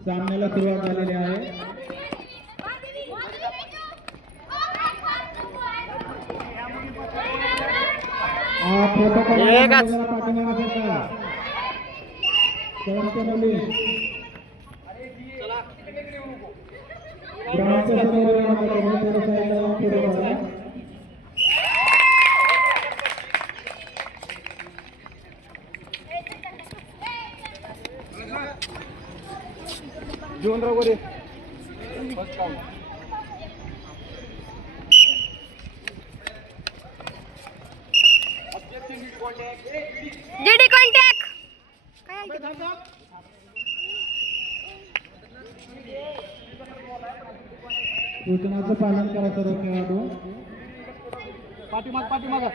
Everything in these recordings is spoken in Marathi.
सामन्याला सुरुवात झालेली आहे. हा एकच. पाठीमागे डीडी कॉन्टॅक्ट. काय आहे ते? सूचनाचं पालन करा सर्व खेळाडू पाठीमाग पाठीमाग.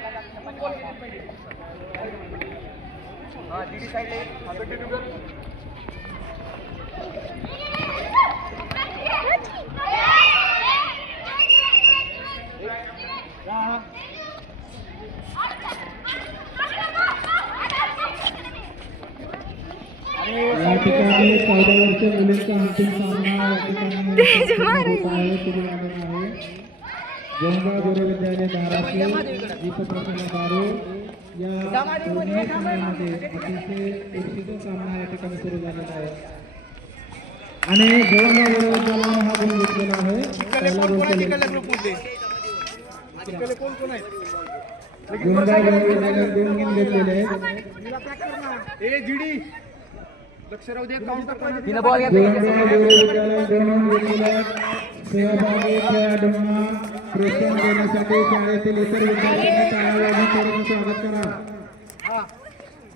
या ठिकाणी चौदा वर्ष मुलींचा अंतिम सामना या ठिकाणी तेज आहे, सुरू झालेला आहे. जवळगाव गुरु विद्यालय धाराशिव दीपप्रसन्न दारू. या दोन्ही संघामध्ये अतिशय सामना या ठिकाणी सुरू झालेला आहे. आणि गुरु विद्यालयाने हा गुण घेतलेला आहे. पहिला गोल केलेला. जवळगाव गुरु विद्यालयाने दोन गुण घेतलेले आहेत. सहभागी खेळाडूंना प्रोत्साहन देण्यासाठी शाळेतील इतर विद्यार्थ्यांनी टाळ्या करून स्वागत करा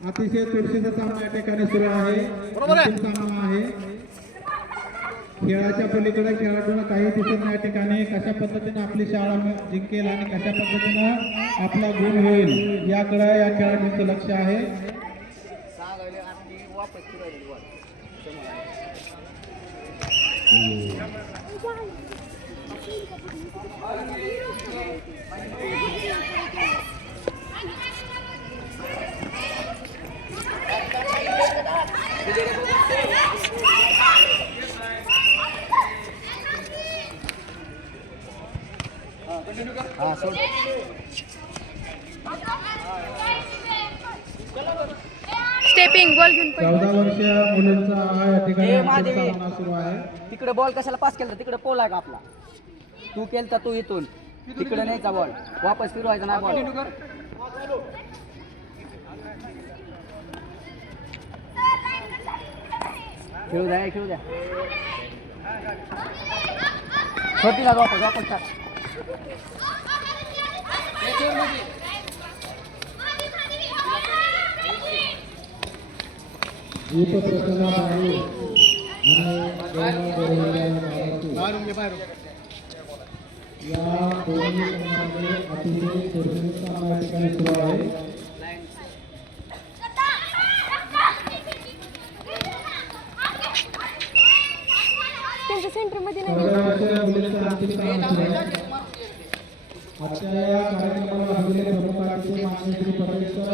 अतिशय चुरशीचा सामना या ठिकाणी सुरू आहे. सामना आहे. खेळाच्या पलीकडे खेळाडूंना काही दिसत नाही या ठिकाणी. कशा पद्धतीने आपली शाळा जिंकेल आणि कशा पद्धतीनं आपला गुण होईल याकडे या खेळाडूंचं लक्ष आहे. apertura del lugar. Mm. आहे. तिकडे बॉल कशाला पास केला तिकडे पोल आहे का आपला? तू केलता तू इथून. तिकडे न्यायचा बॉल वापस फिरवायचा नाही बॉल खेळू द्या खेळू द्या. छोटी लाग वापस वापस टाक दीप प्रसन्न या दोन्ही संघामध्ये अतिशय सामना या ठिकाणी सुरू आहे त्यांच्या सेंटरमध्ये आजच्या या कार्यक्रमाला प्रमुख मान्य श्री पटेल सर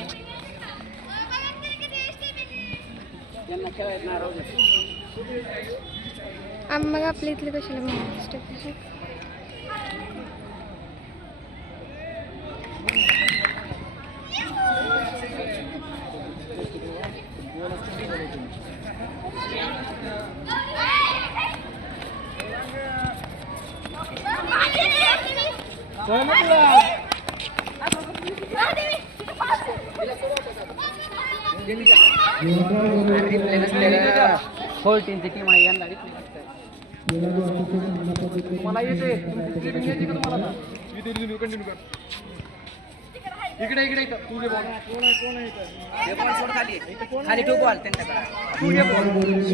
त्यांना खेळायचं नाही राहू दे आम- मग आपल्या इथले कशाला स्टेप फोर टीमची टीम आहे यांना रिप्ले नसतं. खेळाडू मला येते येते का तुम्हाला कंटिन्यू कर इकडे इकडे तुझे बॉल कोण आहे कोण आहे बॉल सोड खाली खाली बॉल त्यांच्याकडे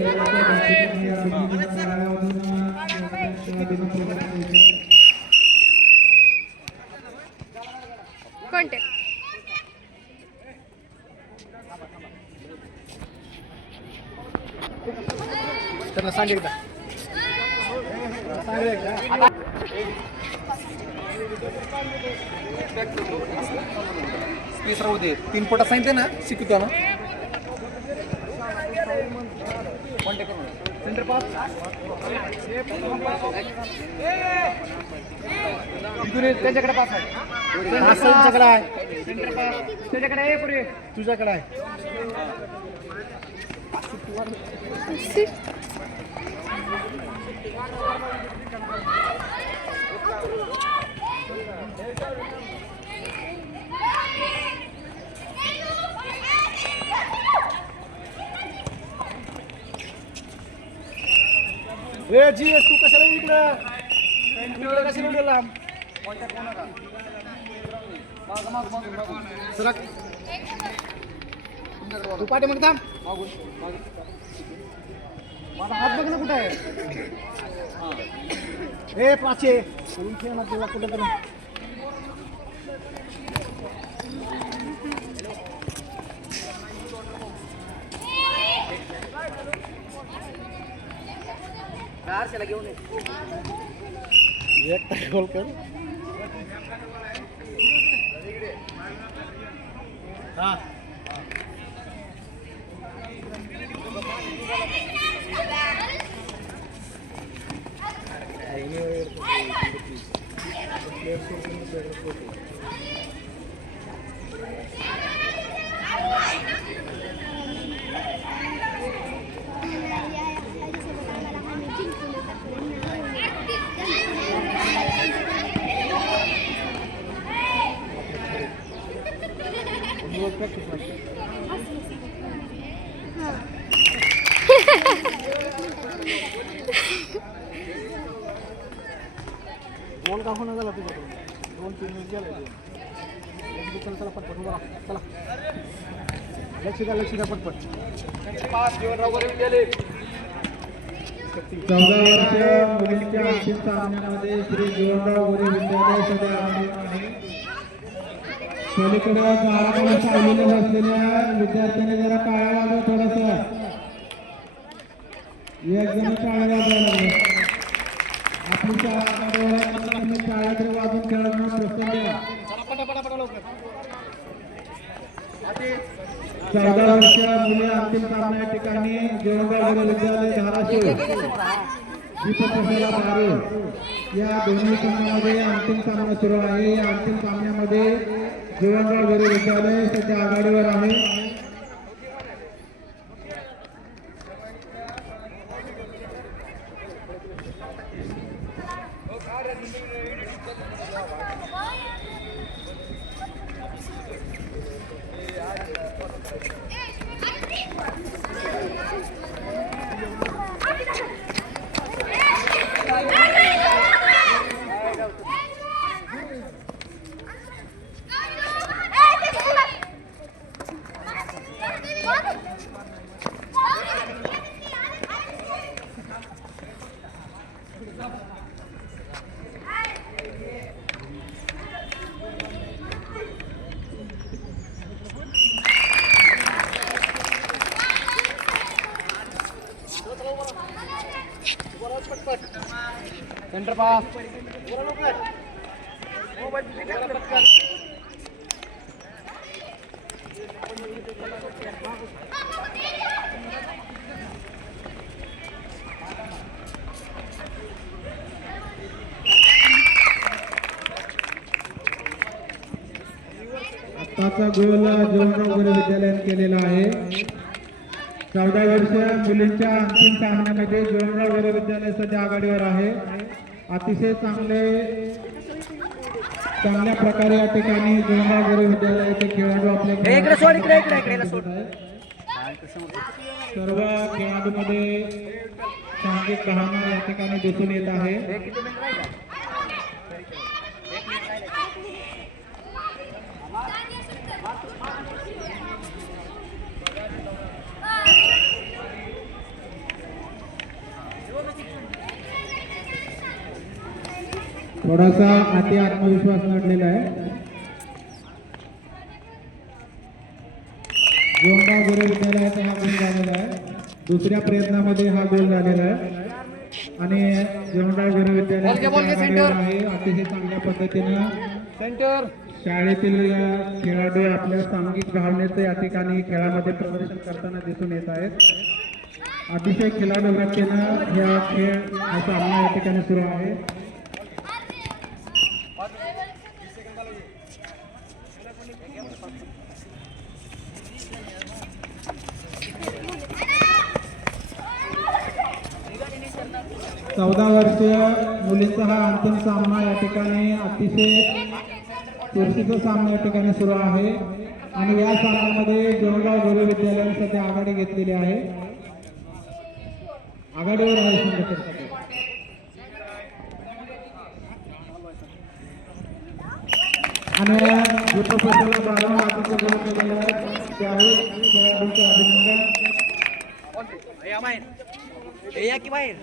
त्यांना सांग एकदा. स्पेस राहू दे. तीन फुटा सांगितले ना शिकतो ना. सेंटर पास त्यांच्याकडे पास आहे. पास त्यांच्याकडे आहे. सेंटर पास त्याच्याकडे आहे पुरे. तुझ्याकडे आहे. ए जी एस तू कशाला इकडं इकडं कशाला इकडं लांब सरक तू पाठी मग थांब माझा हात बघ ना कुठं आहे? ए पाचे. तुला कुठं तरी घेऊन ये? एक गोल कर. हा. गोल का होणार झाला तुझ्याकडून दोन तीन मिनिट गेले. दुकान चला पटपट उभा. चला. लक्ष द्या लक्ष द्या पटपट. पाच जीवनराव गोरे विद्यालय चौदा वर्ष मुलींच्या अंतिम सामन्यामध्ये श्री जीवनराव गोरे विद्यालय सध्या असलेल्या विद्यार्थ्यांनी जरा वाजवा थोडस एक जण टाळ्या वाजवायला लागले आपली शाळा आघाडीवर आहे, म्हणून तुम्ही टाळ्या तरी वाजून खेळाडूंना प्रोत्साहन द्या चला पटा पटा पटा लवकर चौदा वर्षीय मुले अंतिम सामना या ठिकाणी देवगाव गोरे विद्यालय धाराशिव. दीपकला बारे. या दोन्ही संघामध्ये अंतिम सामना सुरू आहे. या अंतिम सामन्यामध्ये जीवनराव गोरे विद्यालय सध्या आघाडीवर आहे. सेंटर पास आत्ताचा गोल जीवनराव गोरे विद्यालयाने केलेला आहे. चौदा वर्ष मुलींच्या अंतिम सामन्यामध्ये जीवनराव गोरे विद्यालय सध्या आघाडीवर आहे अतिशय चांगले चांगल्या प्रकारे या ठिकाणी जीवनराव गोरे विद्यालयाचे खेळाडू आपले. सर्व खेळाडूमध्ये सांघिक भावना या ठिकाणी दिसून येत आहे थोडासा अति आत्मविश्वास नडलेला आहे. गोंडा गुरु विद्यालयाचा हा गोल झालेला आहे. दुसऱ्या प्रयत्नामध्ये हा गोल झालेला आहे. आणि जेवणराव गुरु आघाडीवर आहे. अतिशय चांगल्या पद्धतीनं सेंटर शाळेतील खेळाडू आपल्या सांघिक भावनेचं या ठिकाणी खेळामध्ये प्रदर्शन करताना दिसून येत आहेत. अतिशय खिलाडू वृत्तीनं या खेळ हा सामना या ठिकाणी सुरू आहे. चौदा वर्षीय मुलींचा हा अंतिम सामना या ठिकाणी अतिशय चुरशीचा सामना या ठिकाणी सुरू आहे. आणि या सामन्यामध्ये जळगाव गुरु विद्यालयाने सध्या आघाडी घेतलेली आहे. आघाडीवर आहे संघटन सध्या. आणि युद्धप्रसाला बारा मातीचे गोल केलेले आहेत त्यावेळी खेळाडूंचे अभिनंदन या बाहेर या की बाहेर